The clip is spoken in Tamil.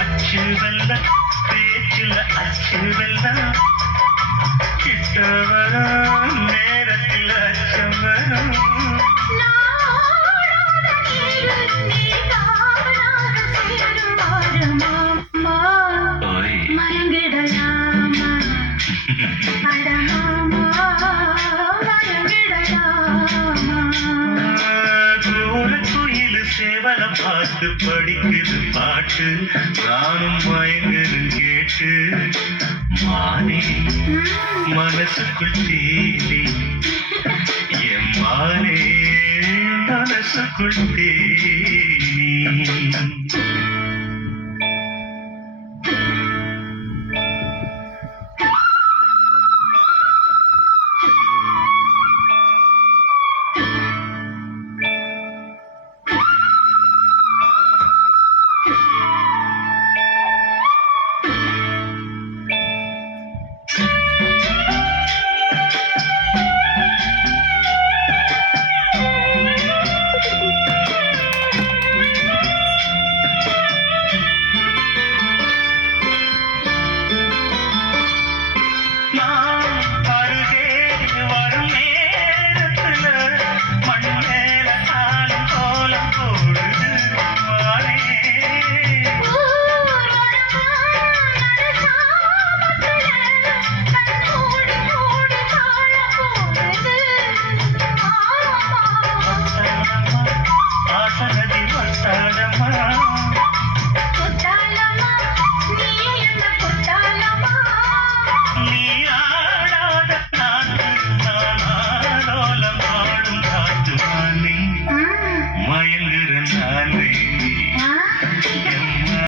அச்சு வெல்ல பேச்சில் அச்சு வெல்ல கிட்ட வர நேரத்தில் அச்சம் வரும் சேவல பார்த்து படிக்குது பாட்டு நானும் மயங்கனும் கேட்டு மானே மனசுக்குள் தேடி என் மானே மனசுக்குள் தேடி